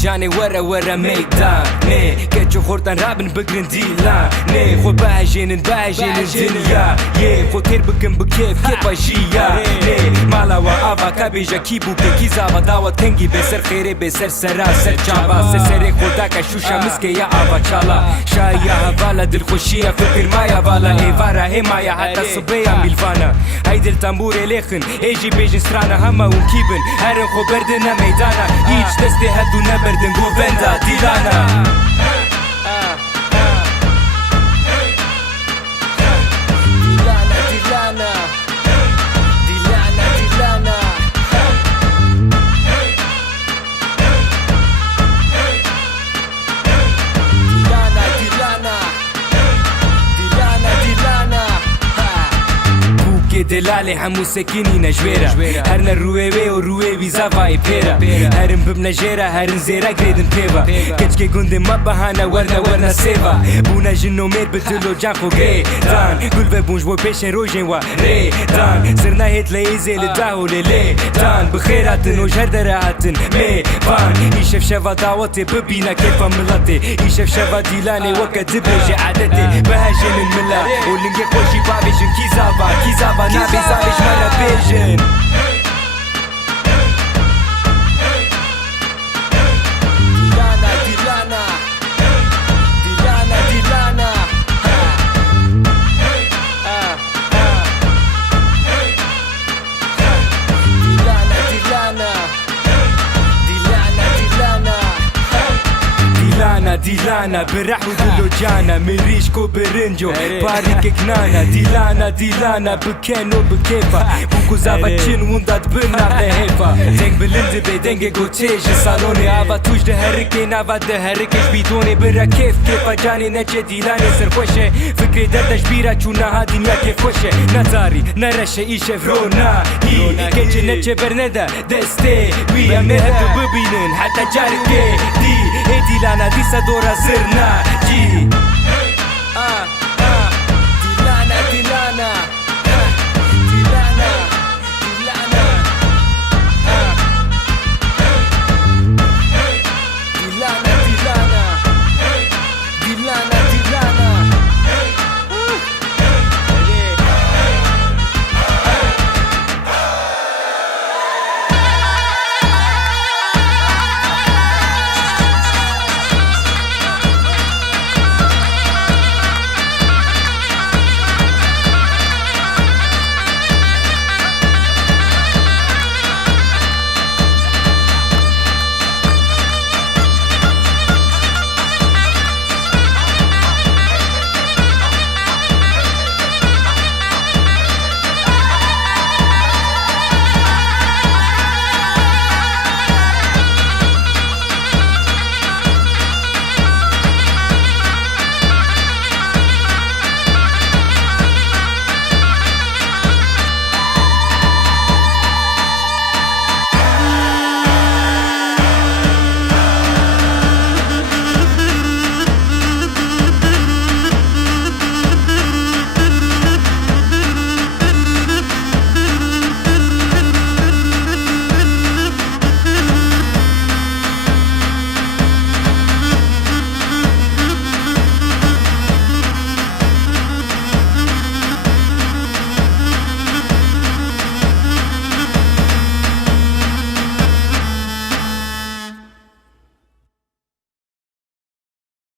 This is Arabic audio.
جاني ورا ميدان ني كتشو خورتان رابن بقرن ديلان ني خو باجين الدنيا خو تير بكم بكيف كيف اجيا ني مالا وآفا كابيجا كيبو بكيزا وداوة تنجي بسر خيري بسر سرا سر جابا سر خدا كشوشا مسكي يا آفا چالا شايا هوالا دل خوشيا فكر مايا بالا ايوارا همايا حتى صبيا ميلفانا هيدي التنبور ليخن ايجي بيجي سترانا هما ونكيبن هرن خو بردنا ميدانا هيج دستي هدو نبردن قو بندا ديلانا دلالي حمو سكيني نجويرا هرنا الرويوي ورويوي زافاي بيرا هرن ببنا جيرا هرن زيرا قريدن بيبا كتشكي قندي ما بهانا ورنا سيفا بونا جنو مير بتلو جانخو غي دان قلبي بونج بو بيشن روجين و ري دان سرنا هيت ليزي لداهو للي دان بخيراتن وجهر دراتن مي بان يشف شفا دعوتي ببينا كيفا ملاتي يشف شفا ديلاني وكتب رجي عادتي بهاجن الملا ولنجي خوشي بابيجن كيزابا نابي زابش مرة بيجن ديلانا برحو دلو جانا مريشكو برنجو باريك كنانا ديلانا بكينو بكيفا بوكو زابتشين وندات بنا بهيفا دنگ بلند بدنگ گوتيج سالوني آبا توش دهركي نابا دهركش بيدوني برا كيفا جاني نجي ديلاني سرخوشه فكري دردش بيرا چونا ها دنيا كيف خوشه نزاري نرشه ايشه فرونا كيجي نجي برندا دستي ويا مهدو ببينن حتى جاركي دي ديلانا دي سدورا زرنا جي